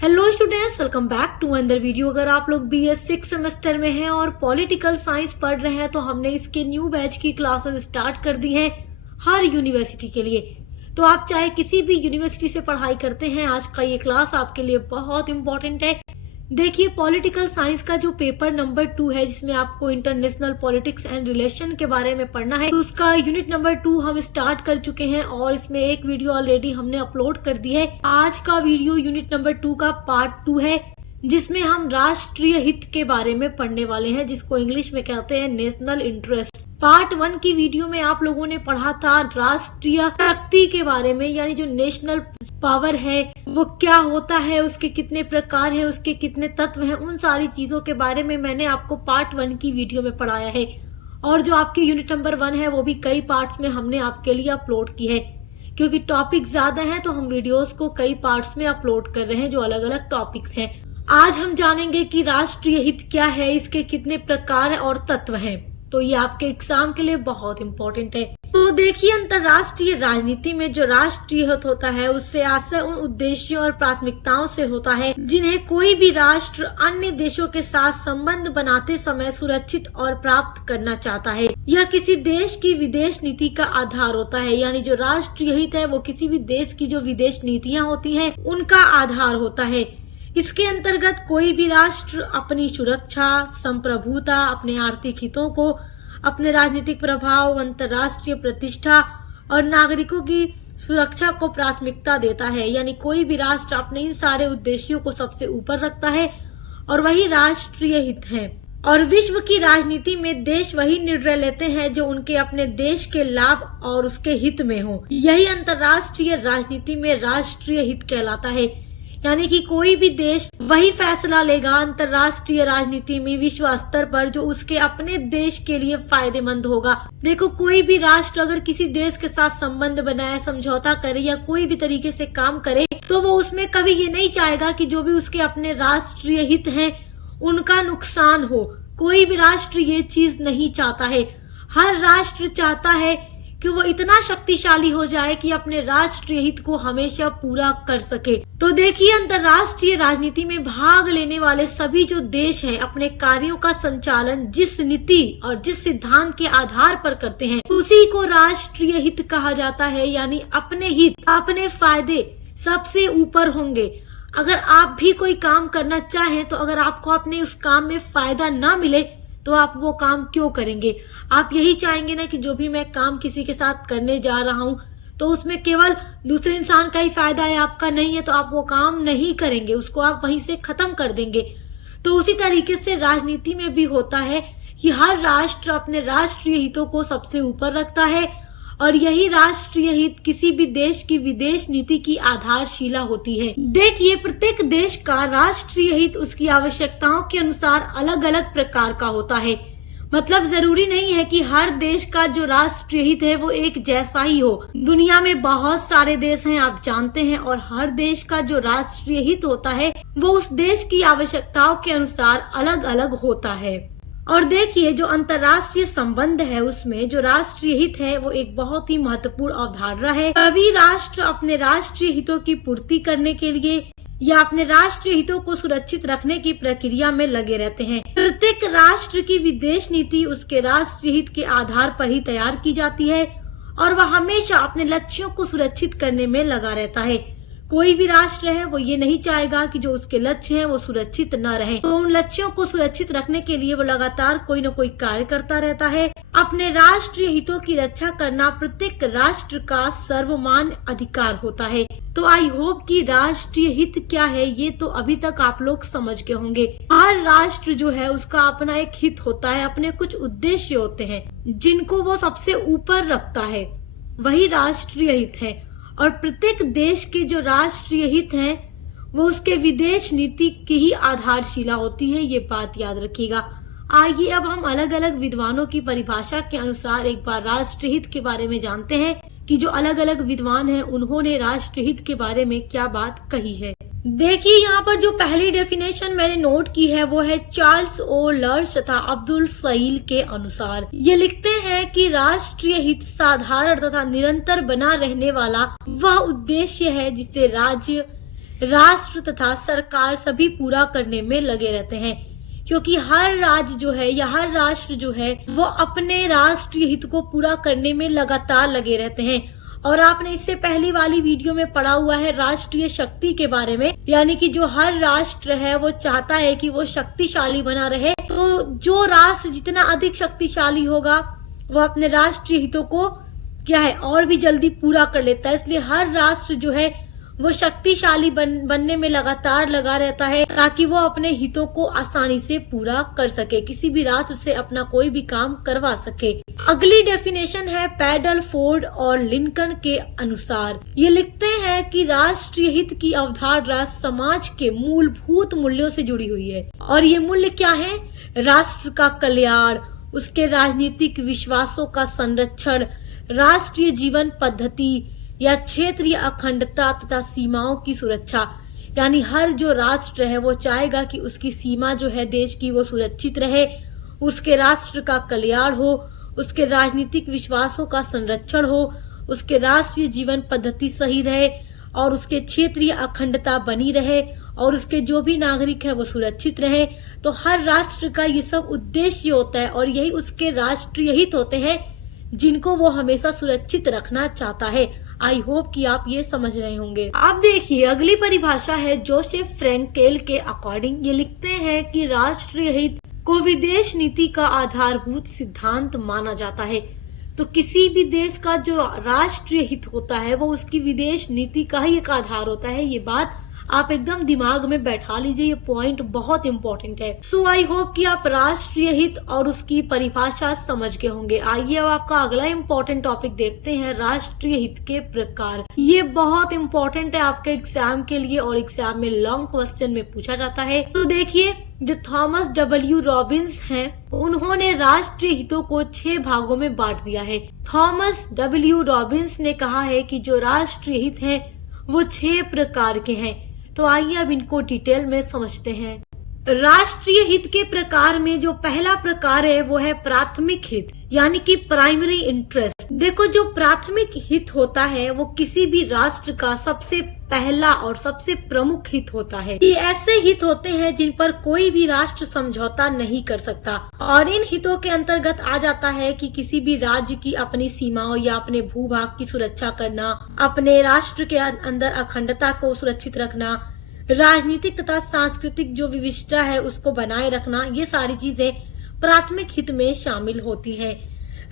Hello students, welcome back to another video. अगर आप लोग BS 6 सेमेस्टर में हैं और पॉलिटिकल साइंस पढ़ रहे हैं तो हमने इसके न्यू बैच की क्लासेस स्टार्ट कर दी हैं हर यूनिवर्सिटी के लिए। तो आप चाहे किसी भी यूनिवर्सिटी से पढ़ाई करते हैं, आज का ये क्लास आपके लिए बहुत इंपॉर्टेंट है। देखिए, पॉलिटिकल साइंस का जो पेपर नंबर 2 है, जिसमें आपको इंटरनेशनल पॉलिटिक्स एंड रिलेशन के बारे में पढ़ना है, तो उसका यूनिट नंबर 2 हम स्टार्ट कर चुके हैं और इसमें एक वीडियो ऑलरेडी हमने अपलोड कर दी है। आज का वीडियो यूनिट नंबर 2 का पार्ट 2 है, जिसमें हम राष्ट्रीय हित के बारे में पढ़ने वाले हैं, जिसको इंग्लिश में कहते हैं नेशनल इंटरेस्ट। पार्ट 1 की वीडियो में आप लोगों ने पढ़ा था राष्ट्रीय शक्ति के बारे में, यानी जो नेशनल पावर है वो क्या होता है, उसके कितने प्रकार हैं, उसके कितने तत्व हैं, उन सारी चीजों के बारे में मैंने आपको पार्ट 1 की वीडियो में पढ़ाया है। और जो आपकी यूनिट नंबर 1 है वो भी कई पार्ट्स में हमने आपके लिए अपलोड की है। क्योंकि टॉपिक ज्यादा हैं तो हम वीडियोस को कई पार्ट्स में अपलोड कर रहे हैं जो अलग अलग टॉपिक्स हैं। आज हम जानेंगे कि राष्ट्रीय हित क्या है, इसके कितने प्रकार और तत्व हैं। तो ये आपके एग्जाम के लिए बहुत इम्पोर्टेंट है। तो देखिए, अंतर्राष्ट्रीय राजनीति में जो राष्ट्रीय हित होता है उससे आशय उन उद्देश्यों और प्राथमिकताओं से होता है जिन्हें कोई भी राष्ट्र अन्य देशों के साथ संबंध बनाते समय सुरक्षित और प्राप्त करना चाहता है। यह किसी देश की विदेश नीति का आधार होता है, यानी जो राष्ट्रीय हित है वो किसी भी देश की जो विदेश नीतियाँ होती है उनका आधार होता है। इसके अंतर्गत कोई भी राष्ट्र अपनी सुरक्षा, संप्रभुता, अपने आर्थिक हितों को, अपने राजनीतिक प्रभाव, अंतर्राष्ट्रीय प्रतिष्ठा और नागरिकों की सुरक्षा को प्राथमिकता देता है। यानी कोई भी राष्ट्र अपने इन सारे उद्देश्यों को सबसे ऊपर रखता है और वही राष्ट्रीय हित है। और विश्व की राजनीति में देश वही निर्णय लेते हैं जो उनके अपने देश के लाभ और उसके हित में हो। यही अंतर्राष्ट्रीय राजनीति में राष्ट्रीय हित कहलाता है। यानी कि कोई भी देश वही फैसला लेगा अंतर्राष्ट्रीय राजनीति में विश्व स्तर पर जो उसके अपने देश के लिए फायदेमंद होगा। देखो, कोई भी राष्ट्र अगर किसी देश के साथ संबंध बनाए, समझौता करे या कोई भी तरीके से काम करे तो वो उसमें कभी ये नहीं चाहेगा कि जो भी उसके अपने राष्ट्रीय हित हैं उनका नुकसान हो। कोई भी राष्ट्र ये चीज नहीं चाहता है। हर राष्ट्र चाहता है कि वो इतना शक्तिशाली हो जाए कि अपने राष्ट्रीय हित को हमेशा पूरा कर सके। तो देखिए, अंतर्राष्ट्रीय राजनीति में भाग लेने वाले सभी जो देश हैं अपने कार्यों का संचालन जिस नीति और जिस सिद्धांत के आधार पर करते हैं उसी को राष्ट्रीय हित कहा जाता है। यानी अपने हित, अपने फायदे सबसे ऊपर होंगे। अगर आप भी कोई काम करना चाहें तो अगर आपको अपने उस काम में फायदा ना मिले तो आप वो काम क्यों करेंगे? आप यही चाहेंगे ना कि जो भी मैं काम किसी के साथ करने जा रहा हूँ तो उसमें केवल दूसरे इंसान का ही फायदा है, आपका नहीं है, तो आप वो काम नहीं करेंगे, उसको आप वहीं से खत्म कर देंगे। तो उसी तरीके से राजनीति में भी होता है कि हर राष्ट्र अपने राष्ट्रीय हितों को सबसे ऊपर रखता है और यही राष्ट्रीय हित किसी भी देश की विदेश नीति की आधारशिला होती है। देखिए, प्रत्येक देश का राष्ट्रीय हित उसकी आवश्यकताओं के अनुसार अलग अलग प्रकार का होता है। मतलब जरूरी नहीं है कि हर देश का जो राष्ट्रीय हित है वो एक जैसा ही हो। दुनिया में बहुत सारे देश हैं, आप जानते हैं, और हर देश का जो राष्ट्रीय हित होता है वो उस देश की आवश्यकताओं के अनुसार अलग अलग होता है। और देखिए, जो अंतर्राष्ट्रीय संबंध है उसमें जो राष्ट्रीय हित है वो एक बहुत ही महत्वपूर्ण अवधारणा है। सभी राष्ट्र अपने राष्ट्रीय हितों की पूर्ति करने के लिए या अपने राष्ट्रीय हितों को सुरक्षित रखने की प्रक्रिया में लगे रहते हैं। प्रत्येक राष्ट्र की विदेश नीति उसके राष्ट्रीय हित के आधार पर ही तैयार की जाती है और वह हमेशा अपने लक्ष्यों को सुरक्षित करने में लगा रहता है। कोई भी राष्ट्र है वो ये नहीं चाहेगा कि जो उसके लक्ष्य हैं वो सुरक्षित न रहे। तो उन लक्ष्यों को सुरक्षित रखने के लिए वो लगातार कोई न कोई कार्य करता रहता है। अपने राष्ट्रीय हितों की रक्षा करना प्रत्येक राष्ट्र का सर्वमान्य अधिकार होता है। तो आई होप कि राष्ट्रीय हित क्या है ये तो अभी तक आप लोग समझ गए होंगे। हर राष्ट्र जो है उसका अपना एक हित होता है, अपने कुछ उद्देश्य होते हैं जिनको वो सबसे ऊपर रखता है, वही राष्ट्रीय हित है। और प्रत्येक देश के जो राष्ट्रीय हित हैं वो उसके विदेश नीति की ही आधारशिला होती है, ये बात याद रखिएगा। आइए अब हम अलग अलग विद्वानों की परिभाषा के अनुसार एक बार राष्ट्रीय हित के बारे में जानते हैं कि जो अलग अलग विद्वान हैं उन्होंने राष्ट्रीय हित के बारे में क्या बात कही है। देखिए, यहाँ पर जो पहली डेफिनेशन मैंने नोट की है वो है चार्ल्स ओ लर्च तथा अब्दुल सहील के अनुसार। ये लिखते हैं कि राष्ट्रीय हित साधारण तथा निरंतर बना रहने वाला वह उद्देश्य है जिसे राज्य राष्ट्र तथा सरकार सभी पूरा करने में लगे रहते हैं, क्योंकि हर राज्य जो है या हर राष्ट्र जो है वो अपने राष्ट्रीय हित को पूरा करने में लगातार लगे रहते हैं। और आपने इससे पहली वाली वीडियो में पढ़ा हुआ है राष्ट्रीय शक्ति के बारे में, यानी कि जो हर राष्ट्र है वो चाहता है कि वो शक्तिशाली बना रहे। तो जो राष्ट्र जितना अधिक शक्तिशाली होगा वो अपने राष्ट्रीय हितों को क्या है और भी जल्दी पूरा कर लेता है। इसलिए हर राष्ट्र जो है वो शक्तिशाली बनने में लगातार लगा रहता है, ताकि वो अपने हितों को आसानी से पूरा कर सके, किसी भी राष्ट्र से अपना कोई भी काम करवा सके। अगली डेफिनेशन है पैडल फोर्ड और लिंकन के अनुसार। ये लिखते हैं कि राष्ट्रीय हित की अवधारणा समाज के मूलभूत मूल्यों से जुड़ी हुई है। और ये मूल्य क्या है? राष्ट्र का कल्याण, उसके राजनीतिक विश्वासों का संरक्षण, राष्ट्रीय जीवन पद्धति या क्षेत्रीय अखंडता तथा सीमाओं की सुरक्षा। यानी हर जो राष्ट्र है वो चाहेगा कि उसकी सीमा जो है देश की वो सुरक्षित रहे, उसके राष्ट्र का कल्याण हो, उसके राजनीतिक विश्वासों का संरक्षण हो, उसके राष्ट्रीय जीवन पद्धति सही रहे और उसके क्षेत्रीय अखंडता बनी रहे और उसके जो भी नागरिक है वो सुरक्षित रहे। तो हर राष्ट्र का ये सब उद्देश्य होता है और यही उसके राष्ट्रीय हित होते हैं जिनको वो हमेशा सुरक्षित रखना चाहता है। आई होप कि आप ये समझ रहे होंगे। अब देखिए अगली परिभाषा है जोसेफ फ्रैंकेल के अकॉर्डिंग। ये लिखते हैं कि राष्ट्रीय हित को विदेश नीति का आधारभूत सिद्धांत माना जाता है। तो किसी भी देश का जो राष्ट्रीय हित होता है वो उसकी विदेश नीति का ही एक आधार होता है। ये बात आप एकदम दिमाग में बैठा लीजिए, ये पॉइंट बहुत इंपॉर्टेंट है। सो आई होप कि आप राष्ट्रीय हित और उसकी परिभाषा समझ गए होंगे। आइए अब आपका अगला इम्पोर्टेंट टॉपिक देखते हैं, राष्ट्रीय हित के प्रकार। ये बहुत इंपॉर्टेंट है आपके एग्जाम के लिए और एग्जाम में लॉन्ग क्वेश्चन में पूछा जाता है। तो देखिए जो थॉमस डब्ल्यू रॉबिन्स हैं उन्होंने राष्ट्रीय हितों को 6 भागों में बांट दिया है। थॉमस डब्ल्यू रॉबिन्स ने कहा है कि जो राष्ट्रीय हित है वो 6 प्रकार के हैं। तो आइए अब इनको डिटेल में समझते हैं। राष्ट्रीय हित के प्रकार में जो पहला प्रकार है वो है प्राथमिक हित, यानी कि प्राइमरी इंटरेस्ट। देखो जो प्राथमिक हित होता है वो किसी भी राष्ट्र का सबसे पहला और सबसे प्रमुख हित होता है। ये ऐसे हित होते हैं जिन पर कोई भी राष्ट्र समझौता नहीं कर सकता और इन हितों के अंतर्गत आ जाता है कि किसी भी राज्य की अपनी सीमाओं या अपने भूभाग की सुरक्षा करना, अपने राष्ट्र के अंदर अखंडता को सुरक्षित रखना, राजनीतिक तथा सांस्कृतिक जो विविधता है उसको बनाए रखना, ये सारी चीजें प्राथमिक हित में शामिल होती हैं।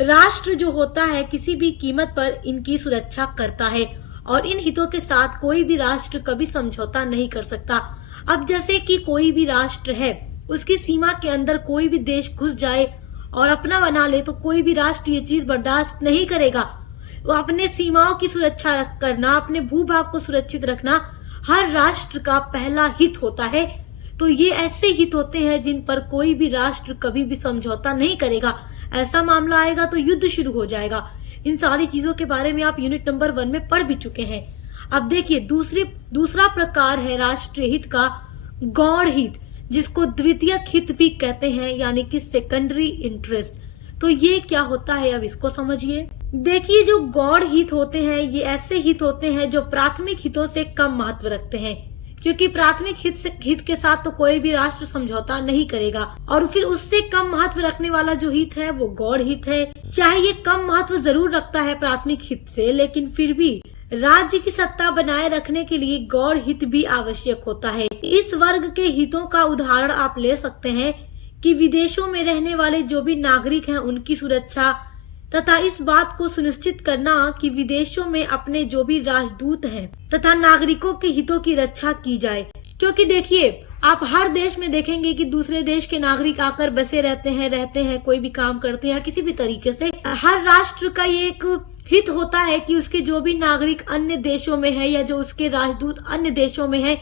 राष्ट्र जो होता है किसी भी कीमत पर इनकी सुरक्षा करता है और इन हितों के साथ कोई भी राष्ट्र कभी समझौता नहीं कर सकता। अब जैसे कि कोई भी राष्ट्र है उसकी सीमा के अंदर कोई भी देश घुस जाए और अपना बना ले तो कोई भी राष्ट्र ये चीज बर्दाश्त नहीं करेगा। वो अपने सीमाओं की सुरक्षा करना, अपने भूभाग को सुरक्षित रखना हर राष्ट्र का पहला हित होता है। तो ये ऐसे हित होते हैं जिन पर कोई भी राष्ट्र कभी भी समझौता नहीं करेगा। ऐसा मामला आएगा तो युद्ध शुरू हो जाएगा। इन सारी चीजों के बारे में आप यूनिट नंबर 1 में पढ़ भी चुके हैं। अब देखिए दूसरा प्रकार है राष्ट्रीय हित का गौण हित, जिसको द्वितीयक हित भी कहते हैं, यानी कि सेकेंडरी इंटरेस्ट। तो ये क्या होता है अब इसको समझिए। देखिए जो गौण हित होते हैं ये ऐसे हित होते हैं जो प्राथमिक हितों से कम महत्व रखते हैं, क्योंकि प्राथमिक हित के साथ तो कोई भी राष्ट्र समझौता नहीं करेगा और फिर उससे कम महत्व रखने वाला जो हित है वो गौण हित है। चाहे ये कम महत्व जरूर रखता है प्राथमिक हित से, लेकिन फिर भी राज्य की सत्ता बनाए रखने के लिए गौण हित भी आवश्यक होता है। इस वर्ग के हितों का उदाहरण आप ले सकते हैं कि विदेशों में रहने वाले जो भी नागरिक हैं उनकी सुरक्षा तथा इस बात को सुनिश्चित करना कि विदेशों में अपने जो भी राजदूत हैं तथा नागरिकों के हितों की रक्षा की जाए। क्योंकि देखिए आप हर देश में देखेंगे कि दूसरे देश के नागरिक आकर बसे रहते हैं, कोई भी काम करते हैं, किसी भी तरीके से हर राष्ट्र का ये एक हित होता है कि उसके जो भी नागरिक अन्य देशों में है या जो उसके राजदूत अन्य देशों में है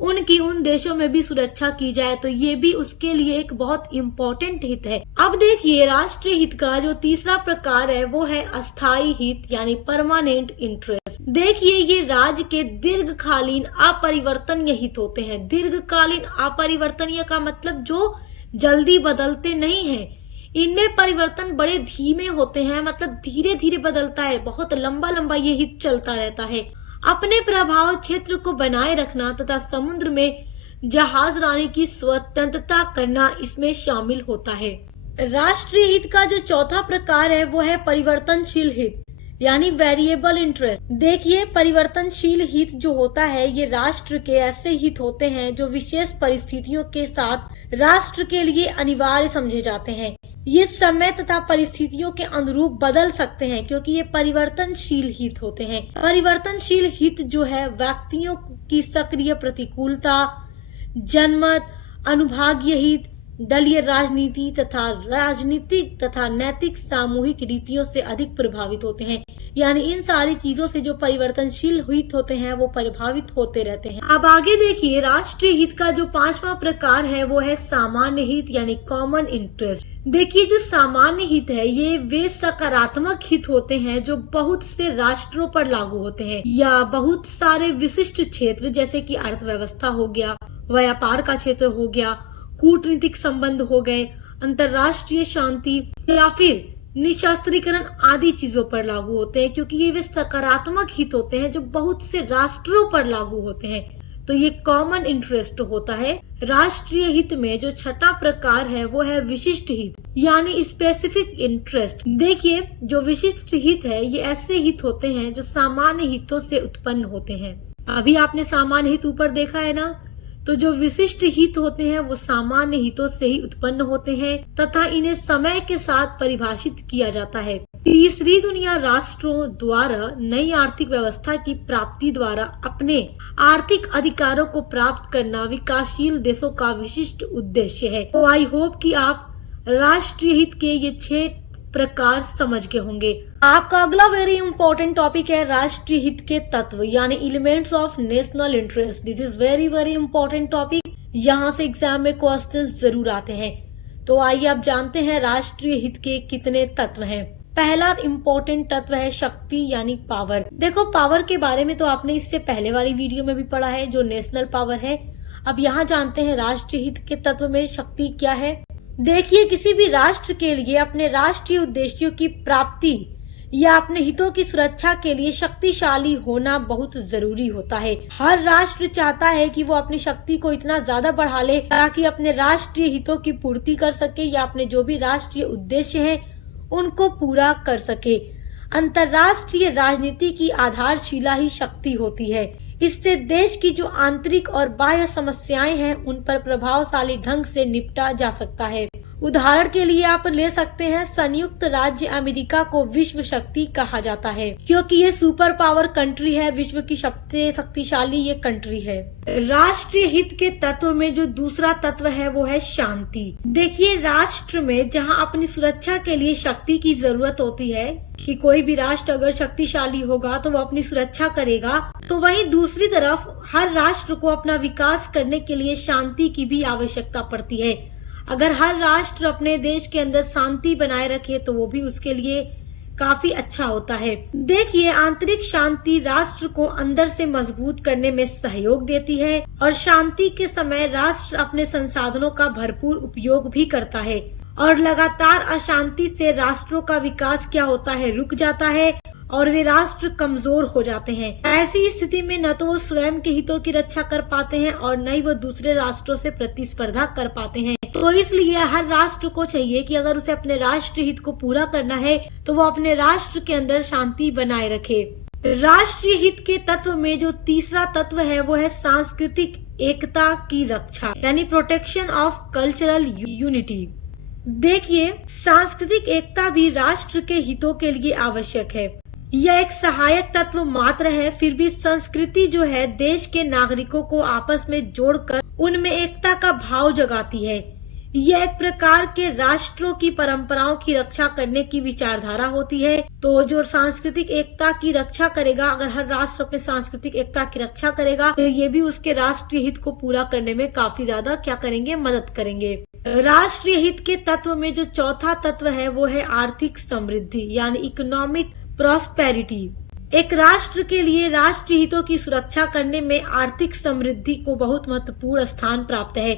उनकी उन देशों में भी सुरक्षा की जाए। तो ये भी उसके लिए एक बहुत इम्पोर्टेंट हित है। अब देखिए राष्ट्रीय हित का जो तीसरा प्रकार है वो है अस्थायी हित, यानी परमानेंट इंटरेस्ट। देखिए ये राज्य के दीर्घकालीन अपरिवर्तनीय हित होते हैं। दीर्घकालीन अपरिवर्तनीय का मतलब जो जल्दी बदलते नहीं है, इनमें परिवर्तन बड़े धीमे होते हैं, मतलब धीरे धीरे बदलता है, बहुत लंबा लंबा ये हित चलता रहता है। अपने प्रभाव क्षेत्र को बनाए रखना तथा समुद्र में जहाजरानी की स्वतंत्रता करना इसमें शामिल होता है। राष्ट्रीय हित का जो चौथा प्रकार है वो है परिवर्तनशील हित यानी वेरिएबल इंटरेस्ट। देखिए, परिवर्तनशील हित जो होता है ये राष्ट्र के ऐसे हित होते हैं जो विशेष परिस्थितियों के साथ राष्ट्र के लिए अनिवार्य समझे जाते हैं। ये समय तथा परिस्थितियों के अनुरूप बदल सकते हैं क्योंकि ये परिवर्तनशील हित होते हैं। परिवर्तनशील हित जो है व्यक्तियों की सक्रिय प्रतिकूलता, जनमत, अनुभागीय हित, दलीय राजनीति तथा राजनीतिक तथा नैतिक सामूहिक रीतियों से अधिक प्रभावित होते हैं। यानी इन सारी चीजों से जो परिवर्तनशील हित होते हैं वो प्रभावित होते रहते हैं। अब आगे देखिए, राष्ट्रीय हित का जो पांचवा प्रकार है वो है सामान्य हित यानी कॉमन इंटरेस्ट। देखिए, जो सामान्य हित है ये वे सकारात्मक हित होते हैं जो बहुत से राष्ट्रों पर लागू होते हैं या बहुत सारे विशिष्ट क्षेत्र जैसे कि अर्थव्यवस्था हो गया, व्यापार का क्षेत्र हो गया, कूटनीतिक संबंध हो गए, अंतर्राष्ट्रीय शांति या फिर निशस्त्रीकरण आदि चीजों पर लागू होते हैं क्योंकि ये वे सकारात्मक हित होते हैं जो बहुत से राष्ट्रों पर लागू होते हैं। तो ये कॉमन इंटरेस्ट होता है। राष्ट्रीय हित में जो छठा प्रकार है वो है विशिष्ट हित यानी स्पेसिफिक इंटरेस्ट। देखिए, जो विशिष्ट हित है ये ऐसे हित होते हैं जो सामान्य हितों से उत्पन्न होते हैं। अभी आपने सामान्य हित ऊपर देखा है ना, तो जो विशिष्ट हित होते हैं वो सामान्य हितों से ही उत्पन्न होते हैं तथा इन्हें समय के साथ परिभाषित किया जाता है। तीसरी दुनिया राष्ट्रों द्वारा नई आर्थिक व्यवस्था की प्राप्ति द्वारा अपने आर्थिक अधिकारों को प्राप्त करना विकासशील देशों का विशिष्ट उद्देश्य है। तो आई होप कि आप राष्ट्रीय हित के ये 6 प्रकार समझ गए होंगे। आपका अगला वेरी इंपॉर्टेंट टॉपिक है राष्ट्रीय हित के तत्व यानी elements of national interest. This is very important topic. यहाँ से एग्जाम में क्वेश्चंस जरूर आते हैं। तो आइए आप जानते हैं राष्ट्रीय हित के कितने तत्व हैं। पहला इम्पोर्टेंट तत्व है शक्ति यानी पावर। देखो, पावर के बारे में तो आपने इससे पहले वाली वीडियो में भी पढ़ा है जो नेशनल पावर है। अब यहाँ जानते हैं राष्ट्रीय हित के तत्व में शक्ति क्या है। देखिए, किसी भी राष्ट्र के लिए अपने राष्ट्रीय उद्देश्यों की प्राप्ति या अपने हितों की सुरक्षा के लिए शक्तिशाली होना बहुत जरूरी होता है। हर राष्ट्र चाहता है कि वो अपनी शक्ति को इतना ज्यादा बढ़ा ले ताकि अपने राष्ट्रीय हितों की पूर्ति कर सके या अपने जो भी राष्ट्रीय उद्देश्य हैं उनको पूरा कर सके। अंतर्राष्ट्रीय राजनीति की आधारशिला ही शक्ति होती है। इससे देश की जो आंतरिक और बाह्य समस्याएं हैं उन पर प्रभावशाली ढंग से निपटा जा सकता है। उदाहरण के लिए आप ले सकते हैं संयुक्त राज्य अमेरिका को विश्व शक्ति कहा जाता है क्योंकि ये सुपर पावर कंट्री है, विश्व की सबसे शक्तिशाली ये कंट्री है। राष्ट्रीय हित के तत्व में जो दूसरा तत्व है वो है शांति। देखिए, राष्ट्र में जहां अपनी सुरक्षा के लिए शक्ति की जरूरत होती है कि कोई भी राष्ट्र अगर शक्तिशाली होगा तो वो अपनी सुरक्षा करेगा, तो वहीं दूसरी तरफ हर राष्ट्र को अपना विकास करने के लिए शांति की भी आवश्यकता पड़ती है। अगर हर राष्ट्र अपने देश के अंदर शांति बनाए रखे तो वो भी उसके लिए काफी अच्छा होता है। देखिए, आंतरिक शांति राष्ट्र को अंदर से मजबूत करने में सहयोग देती है और शांति के समय राष्ट्र अपने संसाधनों का भरपूर उपयोग भी करता है और लगातार अशांति से राष्ट्रों का विकास क्या होता है, रुक जाता है और वे राष्ट्र कमजोर हो जाते हैं। ऐसी स्थिति में न तो वो स्वयं के हितों की रक्षा कर पाते हैं और न ही वो दूसरे राष्ट्रों से प्रतिस्पर्धा कर पाते हैं। तो इसलिए हर राष्ट्र को चाहिए कि अगर उसे अपने राष्ट्रीय हित को पूरा करना है तो वो अपने राष्ट्र के अंदर शांति बनाए रखे। राष्ट्रीय हित के तत्व में जो तीसरा तत्व है वो है सांस्कृतिक एकता की रक्षा यानी प्रोटेक्शन ऑफ कल्चरल यूनिटी। देखिए, सांस्कृतिक एकता भी राष्ट्र के हितों के लिए आवश्यक है। यह एक सहायक तत्व मात्र है, फिर भी संस्कृति जो है देश के नागरिकों को आपस में जोड़कर उनमें एकता का भाव जगाती है। यह एक प्रकार के राष्ट्रों की परंपराओं की रक्षा करने की विचारधारा होती है। तो जो सांस्कृतिक एकता की रक्षा करेगा, अगर हर राष्ट्र अपने सांस्कृतिक एकता की रक्षा करेगा तो ये भी उसके राष्ट्रीय हित को पूरा करने में काफी ज्यादा क्या करेंगे, मदद करेंगे। राष्ट्रीय हित के तत्व में जो चौथा तत्व है वो है आर्थिक समृद्धि यानी इकोनॉमिक प्रॉस्पेरिटी। एक राष्ट्र के लिए राष्ट्रीय हितों की सुरक्षा करने में आर्थिक समृद्धि को बहुत महत्वपूर्ण स्थान प्राप्त है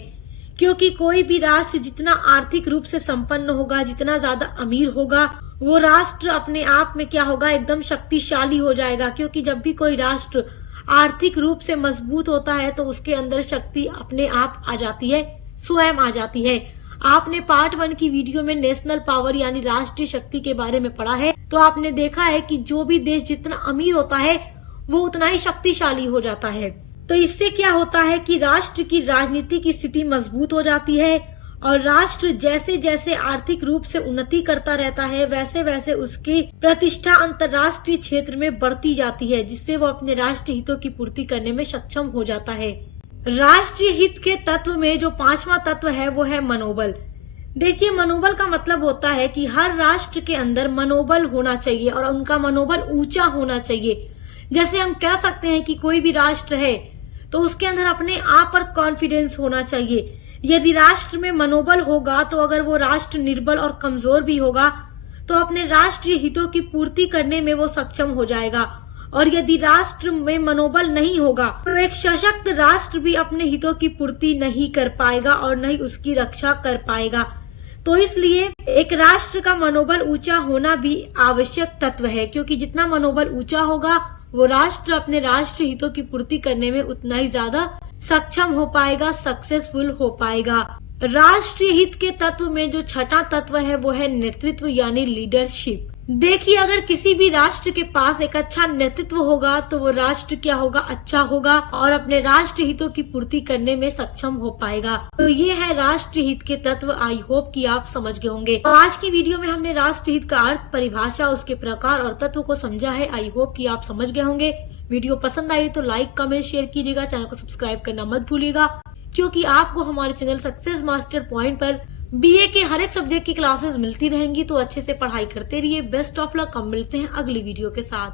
क्योंकि कोई भी राष्ट्र जितना आर्थिक रूप से संपन्न होगा, जितना ज्यादा अमीर होगा, वो राष्ट्र अपने आप में क्या होगा, एकदम शक्तिशाली हो जाएगा। क्योंकि जब भी कोई राष्ट्र आर्थिक रूप से मजबूत होता है तो उसके अंदर शक्ति अपने आप आ जाती है, स्वयं आ जाती है। आपने पार्ट 1 की वीडियो में नेशनल पावर यानी राष्ट्रीय शक्ति के बारे में पढ़ा है, तो आपने देखा है कि जो भी देश जितना अमीर होता है वो उतना ही शक्तिशाली हो जाता है। तो इससे क्या होता है कि राष्ट्र की राजनीति की स्थिति मजबूत हो जाती है और राष्ट्र जैसे जैसे आर्थिक रूप से उन्नति करता रहता है वैसे वैसे उसकी प्रतिष्ठा अंतर्राष्ट्रीय क्षेत्र में बढ़ती जाती है, जिससे वो अपने राष्ट्रीय हितों की पूर्ति करने में सक्षम हो जाता है। राष्ट्रीय हित के तत्व में जो 5वां तत्व है वो है मनोबल। देखिए, मनोबल का मतलब होता है कि हर राष्ट्र के अंदर मनोबल होना चाहिए और उनका मनोबल ऊंचा होना चाहिए। जैसे हम कह सकते हैं कि कोई भी राष्ट्र है तो उसके अंदर अपने आप पर कॉन्फिडेंस होना चाहिए। यदि राष्ट्र में मनोबल होगा तो अगर वो राष्ट्र निर्बल और कमजोर भी होगा तो अपने राष्ट्रीय हितों की पूर्ति करने में वो सक्षम हो जाएगा। और यदि राष्ट्र में मनोबल नहीं होगा तो एक सशक्त राष्ट्र भी अपने हितों की पूर्ति नहीं कर पाएगा और न ही उसकी रक्षा कर पाएगा। तो इसलिए एक राष्ट्र का मनोबल ऊंचा होना भी आवश्यक तत्व है, क्योंकि जितना मनोबल ऊंचा होगा वो राष्ट्र अपने राष्ट्रीय हितों की पूर्ति करने में उतना ही ज्यादा सक्षम हो पाएगा, सक्सेसफुल हो पाएगा। राष्ट्रीय हित के तत्व में जो 6वां तत्व है वो है नेतृत्व यानी लीडरशिप। देखिए, अगर किसी भी राष्ट्र के पास एक अच्छा नेतृत्व होगा तो वो राष्ट्र क्या होगा, अच्छा होगा और अपने राष्ट्रीय हितों की पूर्ति करने में सक्षम हो पाएगा। तो ये है राष्ट्रीय हित के तत्व। आई होप कि आप समझ गए होंगे। तो आज की वीडियो में हमने राष्ट्रीय हित का अर्थ, परिभाषा, उसके प्रकार और तत्व को समझा है। आई होप कि आप समझ गए होंगे। वीडियो पसंद आई तो लाइक, कमेंट, शेयर कीजिएगा। चैनल को सब्सक्राइब करना मत भूलिएगा, क्योंकि आपको हमारे चैनल सक्सेस मास्टर पॉइंट पर बीए के हर एक सब्जेक्ट की क्लासेस मिलती रहेंगी। तो अच्छे से पढ़ाई करते रहिए। Best of luck. हम मिलते हैं अगली वीडियो के साथ।